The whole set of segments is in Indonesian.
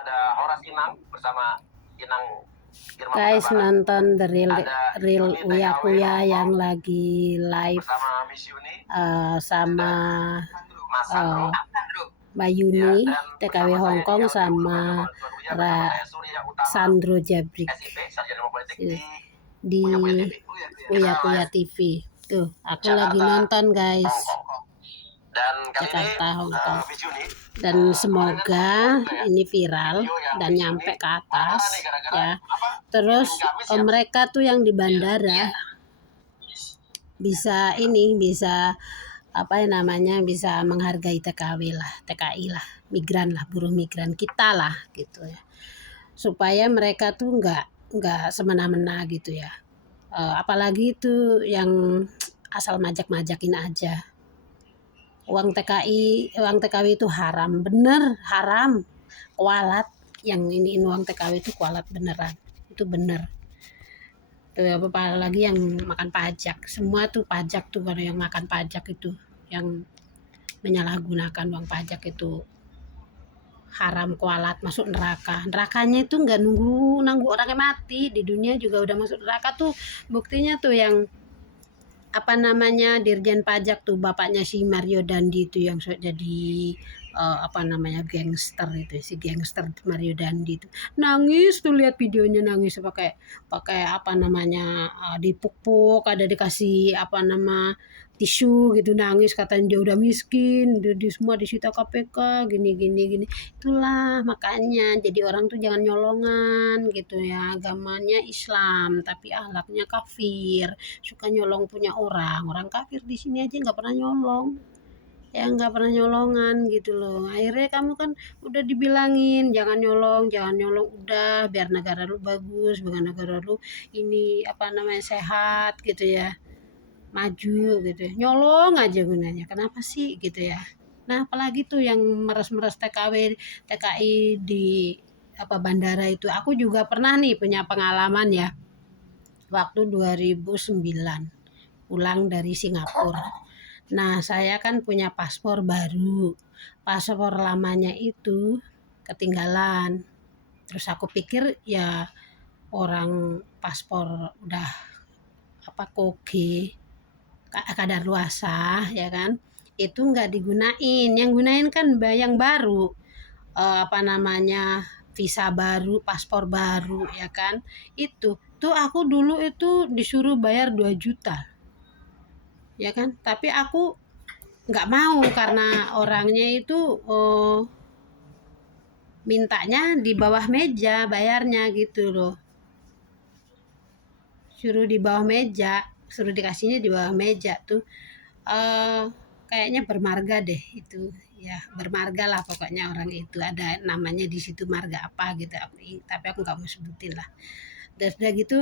ada Horas Inang bersama Inang Irma Guys, Barat. nonton The Real Ada Real Yuni Uya TKW Kuya Hongkong yang lagi live bersama Miss Yuni sama Mas Sandro. Mbak Ya, Yuni dan TKW bersama saya Hongkong di LBU sama Lembaga Bantuan Uya, bersama saya Surya Utama Sandro Jabrik SIP Sarjana Ilmu Politik di Uya Kuya TV. Uya Kita Kuya live TV. Tuh, aku lagi Jakarta, nonton guys. Hongkong. Dan kali Jakarta, ini Hongkong. Miss Yuni, Dan semoga ini viral dan nyampe ke atas ya. Terus mereka tuh yang di bandara bisa apa namanya, bisa menghargai TKW lah, TKI lah, migran lah, buruh migran kita lah gitu ya, supaya mereka tuh nggak semena-mena gitu ya. Apalagi itu yang asal majak-majakin aja. Uang TKW itu haram, bener haram, kualat. Yang iniin uang TKW itu kualat beneran, itu bener. Tuh, apalagi yang makan pajak, semua tuh pajak tuh, kalau yang makan pajak itu, yang menyalahgunakan uang pajak itu haram, kualat, masuk neraka. Nerakanya itu nggak nunggu orangnya mati, di dunia juga udah masuk neraka tuh. Buktinya tuh yang apa namanya, Dirjen Pajak tuh, bapaknya si Mario Dandi itu yang jadi apa namanya, gangster itu, si gangster Mario Dandi itu nangis tuh, lihat videonya, nangis pakai apa namanya, dipuk-puk, ada dikasih apa nama tisu gitu, nangis katanya dia udah miskin, di semua disita KPK, gini. Itulah makanya jadi orang tuh jangan nyolongan gitu ya, agamanya Islam tapi akhlaknya kafir, suka nyolong punya orang kafir. Di sini aja nggak pernah nyolong ya, nggak pernah nyolongan gitu loh. Akhirnya kamu kan udah dibilangin jangan nyolong, udah biar negara lu bagus, biar negara lu ini apa namanya, sehat gitu ya, maju gitu ya. Nyolong aja gunanya, kenapa sih gitu ya. Nah apalagi tuh yang meres-meres TKI di apa bandara itu. Aku juga pernah nih punya pengalaman ya, waktu 2009 pulang dari Singapura. Nah saya kan punya paspor baru, paspor lamanya itu ketinggalan. Terus aku pikir ya orang paspor udah apa koge, kadaluarsa ya kan, itu nggak digunain. Yang gunain kan yang baru, apa namanya, visa baru, paspor baru ya kan. Itu tuh aku dulu itu disuruh bayar 2 juta ya kan, tapi aku nggak mau karena orangnya itu mintanya di bawah meja bayarnya gitu loh, suruh di bawah meja, suruh dikasihnya di bawah meja tuh. Kayaknya bermarga deh itu ya, bermarga lah pokoknya orang itu, ada namanya di situ marga apa gitu, tapi aku nggak mau sebutin lah. Terus udah gitu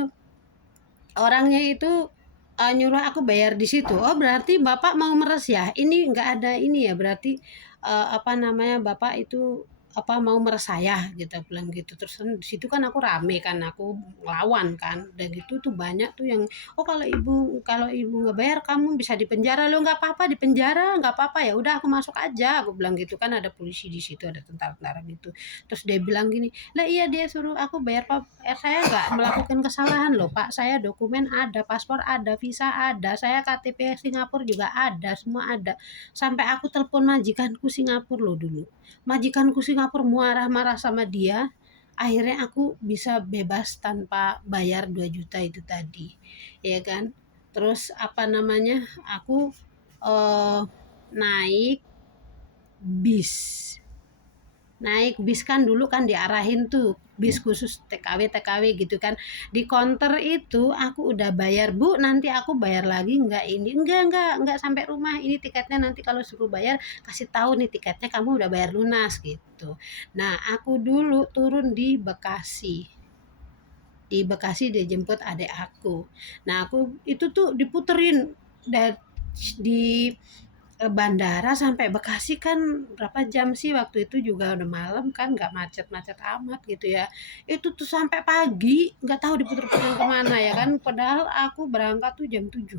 orangnya itu nyuruh aku bayar di situ. Oh berarti bapak mau meres ya, ini nggak ada ini ya, berarti apa namanya, bapak itu apa mau meres saya gitu, bilang gitu. Terus di situ kan aku rame kan, aku lawan kan, dan gitu tuh banyak tuh yang, oh kalau ibu nggak bayar kamu bisa dipenjara. Lo nggak apa-apa dipenjara, nggak apa-apa, ya udah aku masuk aja, aku bilang gitu kan, ada polisi di situ, ada tentara-tentara gitu. Terus dia bilang gini, lah iya dia suruh aku bayar pak, saya nggak melakukan kesalahan loh pak, saya dokumen ada, paspor ada, visa ada, saya KTP Singapura juga ada, semua ada. Sampai aku telepon majikanku Singapura loh dulu, majikanku Singapura marah-marah sama dia. Akhirnya aku bisa bebas tanpa bayar 2 juta itu tadi ya kan. Terus apa namanya, aku naik bis, kan dulu kan diarahin tuh bis khusus TKW gitu kan. Di counter itu aku udah bayar, bu nanti aku bayar lagi nggak, ini enggak sampai rumah, ini tiketnya nanti kalau suruh bayar kasih tahu nih tiketnya, kamu udah bayar lunas gitu. Nah aku dulu turun di Bekasi, dia jemput adik aku. Nah aku itu tuh diputerin dari di bandara sampai Bekasi kan berapa jam sih, waktu itu juga udah malam kan, nggak macet-macet amat gitu ya. Itu tuh sampai pagi nggak tahu diputer-puter kemana ya kan, padahal aku berangkat tuh jam 7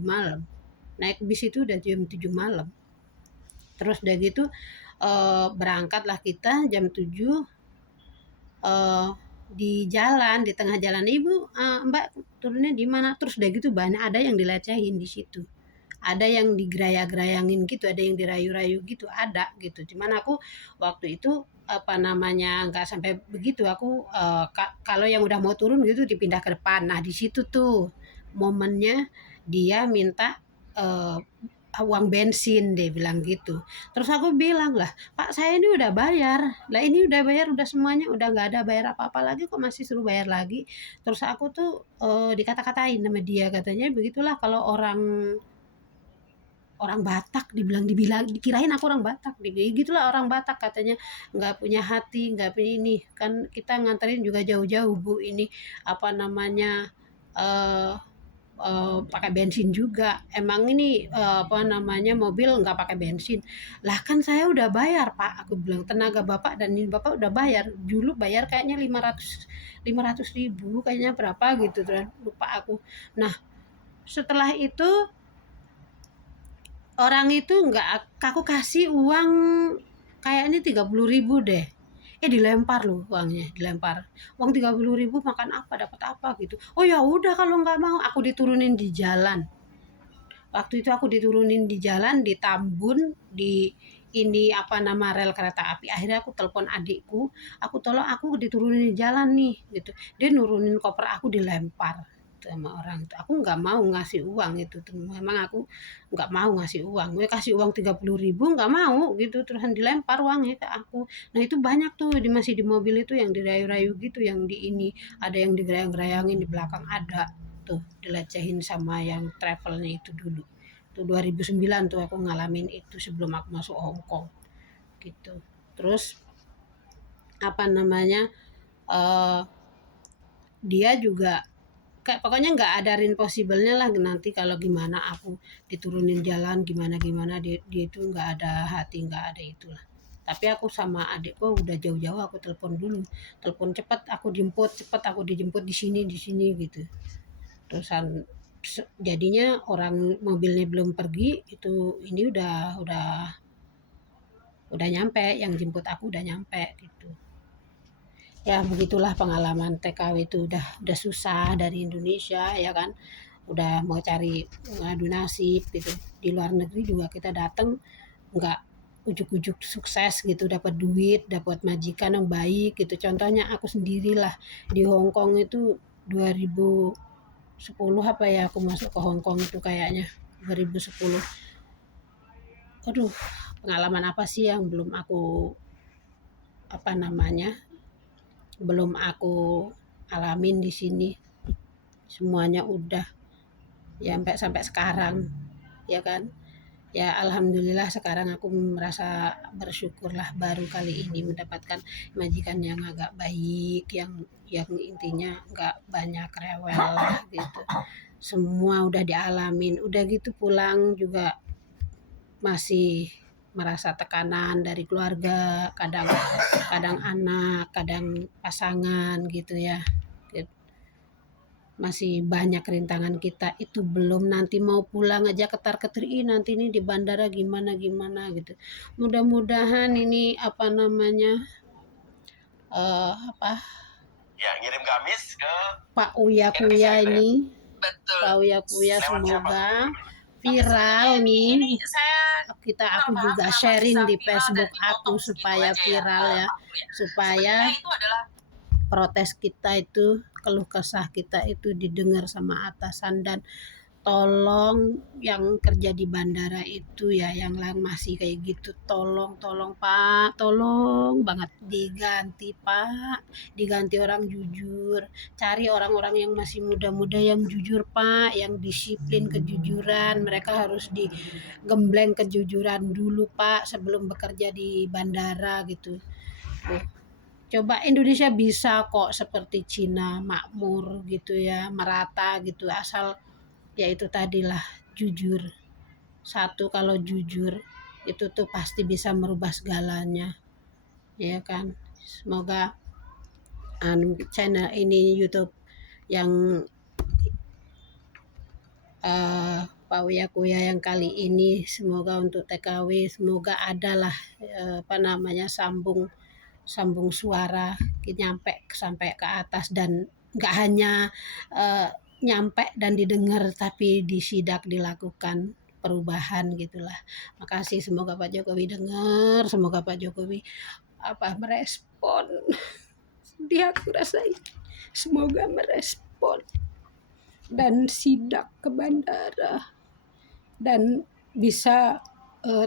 malam, naik bis itu udah jam 7 malam. Terus udah gitu berangkatlah kita jam 7, eh, di jalan, di tengah jalan, "Ibu, Mbak turunnya di mana?" Terus udah gitu banyak ada yang dilecehin di situ. Ada yang digeraya-gerayangin gitu, ada yang dirayu-rayu gitu, ada gitu. Cuman aku waktu itu apa namanya nggak sampai begitu. Aku kalau yang udah mau turun gitu dipindah ke depan. Nah, di situ tuh momennya dia minta eh, uang bensin, dia bilang gitu. Terus aku bilang, lah Pak saya ini udah bayar, lah ini udah bayar udah semuanya, udah nggak ada bayar apa-apa lagi kok masih suruh bayar lagi. Terus aku tuh dikata-katain sama dia, katanya begitulah kalau orang orang Batak, dibilang dikirain aku orang Batak, gitulah orang Batak katanya, nggak punya hati, nggak punya ini, kan kita nganterin juga jauh-jauh Bu, ini apa namanya eh pakai bensin juga. Emang ini apa namanya mobil nggak pakai bensin. Lah kan saya udah bayar Pak, aku bilang tenaga Bapak dan ini Bapak udah bayar. Dulu bayar kayaknya 500 ribu kayaknya berapa gitu kan, lupa aku. Nah setelah itu orang itu nggak aku kasih uang kayaknya 30 ribu deh, dilempar loh uangnya, dilempar uang 30 ribu, makan apa dapat apa gitu. Oh ya udah kalau nggak mau, aku diturunin di jalan. Waktu itu aku diturunin di jalan di Tambun, di ini apa nama rel kereta api. Akhirnya aku telepon adikku, aku tolong aku diturunin di jalan nih gitu. Dia nurunin koper aku, dilempar sama orang itu. Aku nggak mau ngasih uang itu, memang aku nggak mau ngasih uang. Gue kasih uang 30 ribu nggak mau gitu, terusan dilempar uangnya ke aku. Nah itu banyak tuh masih di mobil itu yang dirayu-rayu gitu, yang di ini ada yang digerayang-gerayangin di belakang, ada tuh dilecehin sama yang travelnya itu dulu. Tuh 2009 tuh aku ngalamin itu sebelum aku masuk Hong Kong gitu. Terus apa namanya eh dia juga kayak pokoknya nggak ada impossible-nya lah, nanti kalau gimana aku diturunin jalan gimana gimana, dia itu nggak ada hati, nggak ada itulah. Tapi aku sama adikku udah jauh-jauh, aku telepon dulu, telepon cepat aku jemput, cepat aku dijemput di sini gitu. Terusan jadinya orang mobilnya belum pergi itu, ini udah nyampe, yang jemput aku udah nyampe gitu. Ya begitulah pengalaman TKW itu, udah susah dari Indonesia ya kan, udah mau cari ngadu nasib gitu. Di luar negeri juga kita datang nggak ujuk-ujuk sukses gitu, dapat duit, dapat majikan yang baik gitu. Contohnya aku sendirilah di Hong Kong itu 2010 apa ya aku masuk ke Hong Kong itu kayaknya 2010. Aduh, pengalaman apa sih yang belum aku apa namanya belum aku alamin di sini. Semuanya udah ya sampai sampai sekarang ya kan. Ya alhamdulillah sekarang aku merasa bersyukurlah, baru kali ini mendapatkan majikan yang agak baik, yang intinya nggak banyak rewel lah gitu. Semua udah dialamin, udah gitu pulang juga masih merasa tekanan dari keluarga, kadang kadang anak, kadang pasangan gitu ya. Masih banyak rintangan kita, itu belum nanti mau pulang aja ketar-ketir, nanti ini di bandara gimana gimana gitu. Mudah-mudahan ini apa namanya apa Ya, ngirim gamis ke Pak Uya Indonesia Kuya gitu ya. ini, Betul. Pak Uya Kuya Lewat siapa? semoga viral nih. Aku juga sharing di Facebook aku supaya viral ya, supaya protes kita itu, keluh kesah kita itu didengar sama atasan. Dan tolong yang kerja di bandara itu ya, yang masih kayak gitu, tolong tolong Pak, tolong banget diganti Pak, diganti orang jujur, cari orang-orang yang masih muda-muda yang jujur Pak, yang disiplin kejujuran. Mereka harus digembleng kejujuran dulu Pak sebelum bekerja di bandara gitu. Coba Indonesia bisa kok seperti Cina, makmur gitu ya, merata gitu, asal ya itu tadilah jujur. Satu kalau jujur itu tuh pasti bisa merubah segalanya ya kan. Semoga channel ini YouTube yang Pak Uya Kuya yang kali ini, semoga untuk TKW semoga adalah apa namanya sambung suara nyampe sampai ke atas, dan nggak hanya nyampe dan didengar, tapi disidak dilakukan perubahan gitulah. Makasih, semoga Pak Jokowi dengar, semoga Pak Jokowi merespon. Dia aku rasain, semoga merespon dan sidak ke bandara, dan bisa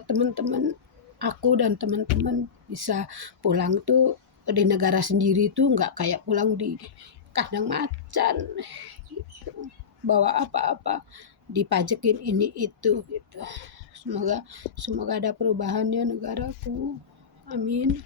teman-teman aku dan teman-teman bisa pulang tuh di negara sendiri tuh nggak kayak pulang di kandang macan gitu. Bawa apa-apa dipajekin ini itu gitu. Semoga ada perubahannya negaraku. Amin.